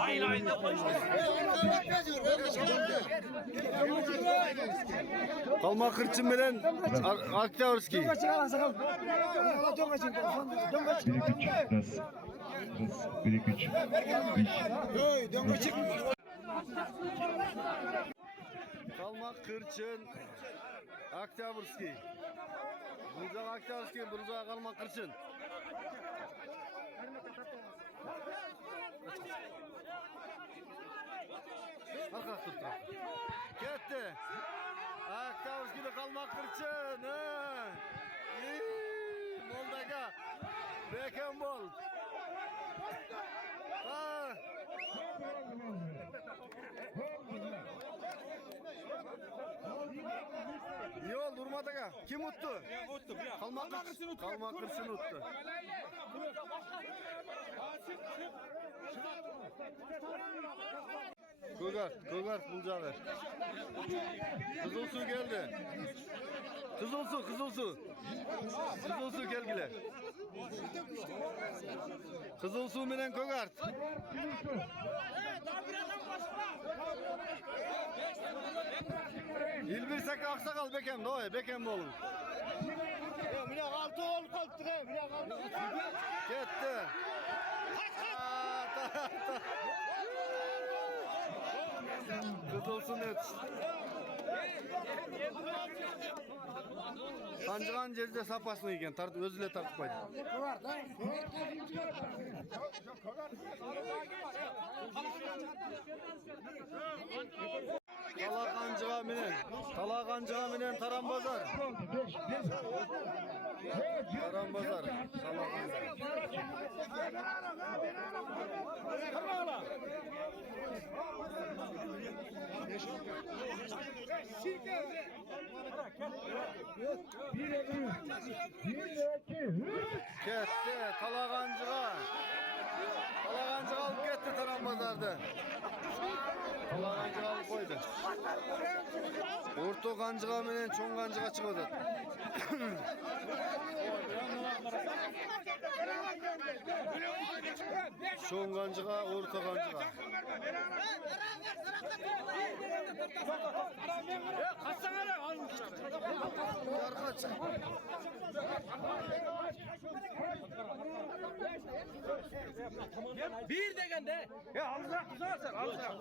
Aynı aynı. Kalma Kırçın bilen Aktavrski. 1-2-3. Kalma Kırçın Aktavrski. Burada Aktavrski, burada kalma Kırçın. Arka tuttu. Gitti. Aktavrski'de kalma Kırçın. Moldaga. Bekembol. İyi oldu durmadı ka. Kim uttu? Kalma Kırçın uttu. Gogart Bulcaver. Kızılsu geldi. Kızılsu gelgiler. Kızılsu menen Gogart. İlbir Saka Aksakal Bekem doy Bekem mi olur? Mine altı ol kalktı. Gitti. Kızılsın et. Sancıgan жерде сапасын екен, өзіле тартып қойды. Талағанжыға менен Таранбазар. Ketdi Talağanjıga alıp ketdi Taranbazardı. Talağanjıga alıp koydu. Orta Ganjıga menen Çoң Ganjıga çıkıyordu. Çoң Ganjıga, Orta Ganjıga. Bir degende. Ya aldırak güzelsen aldırak.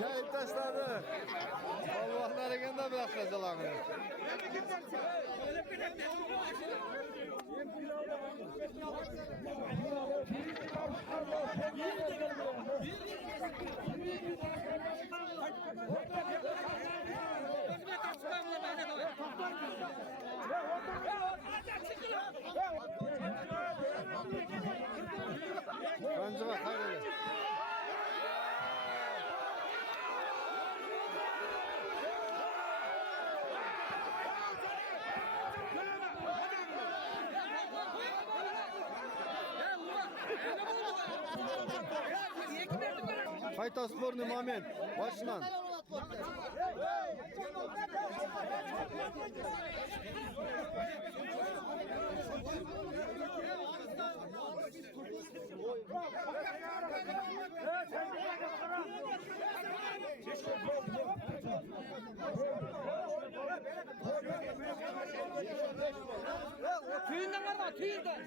Cayıp taşladı. Allah'ın hareketinde bırakacaklar. Ganjıga kaybeder. Hayta sporный момент. Başından. Tüyünden var mı? Tüyünden.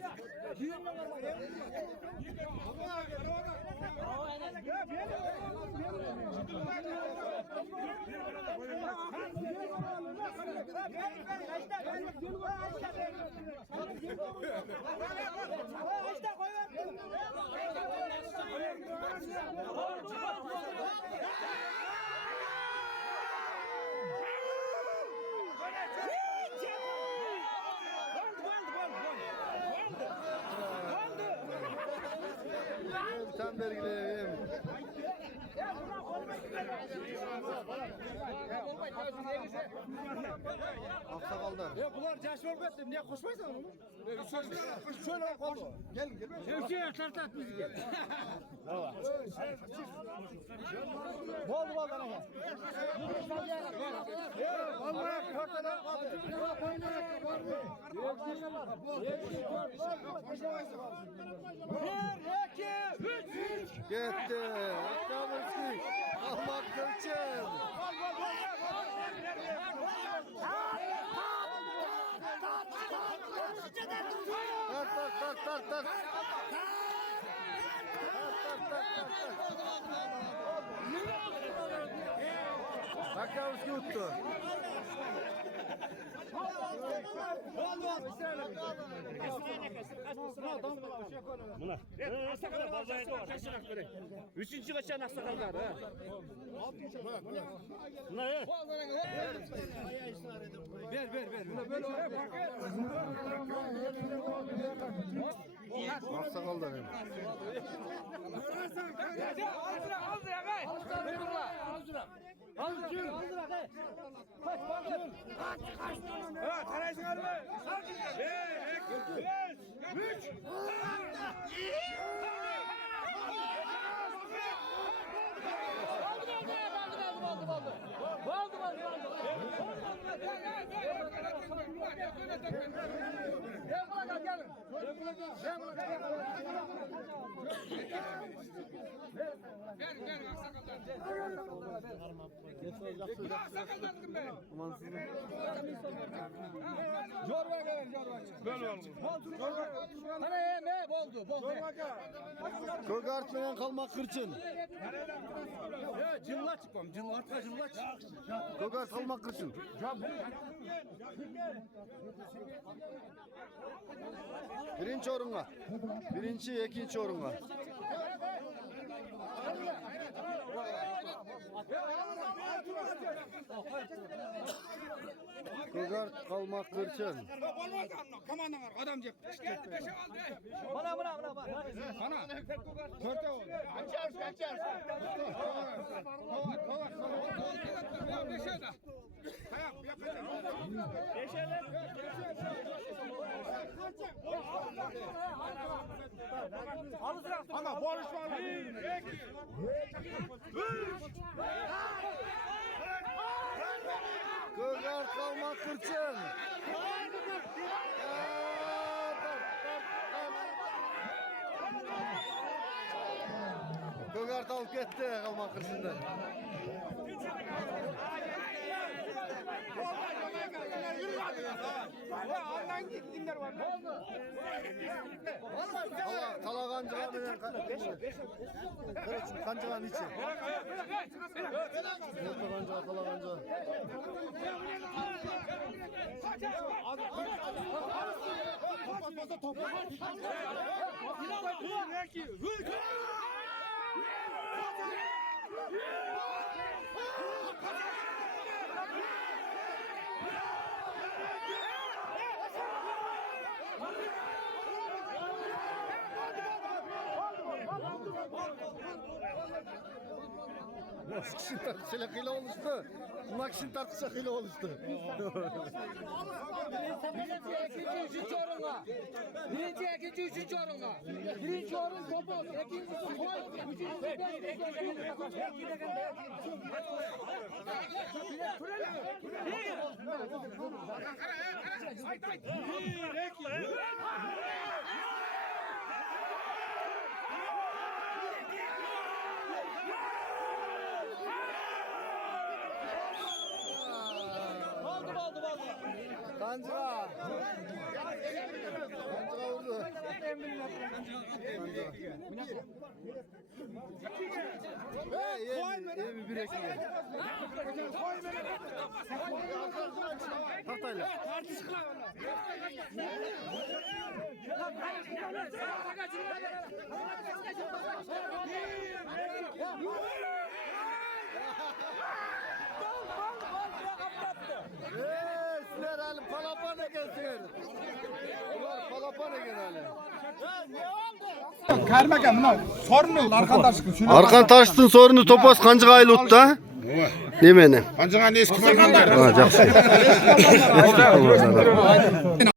Tam belgileyeyim. Aksakallar. Ya bunlar yaş olmadı. Niye koşmayız onu? Şöyle koş. Gelin gelin. Şevki'ye tartat bizi gel. Bol bol bana gel. Vallahi ortadan kaldı. Gitti. Aktavrski. Kalmak Kırçın. Tak. Aktavrski uttu. Üçüncü kaçan aksakallar. Aksakallar. Kogart bilen Kalmak Kırçın. Kogart Kalmak Kırçın. Birinci orunga. Birinci, ikinci orunga. Kogart Kalmak Kırçın. Adam cep. Bana. Ana. Körte ol. Kaçar. Ama konuşma. Kogart Kalmak Kırçın. Kogart alıp gitti Kalmak Kırçın'dan. Kalagancığa bilen Kırçın kancağın içi. Kalagancığa. Kişi tartışıyla hile oluştu. Bunlar kişinin tartışıyla hile oluştu. Birinci, ikinci, üçüncü orunga. Birinci orun topu, ikincisi koy, Kancığa. Kancığa vurdu. İyi bir ekli. Tahtayla. Sizler hali palapana gelsiniz. Bunlar palapana gel hali. Kaymakam bunlar sorun oldu arkan taşkın. Arkan taştın sorunu Topaz Kancıkaylı utta. Ne meni? Ancak eski balkonlar. Ha, жақсы.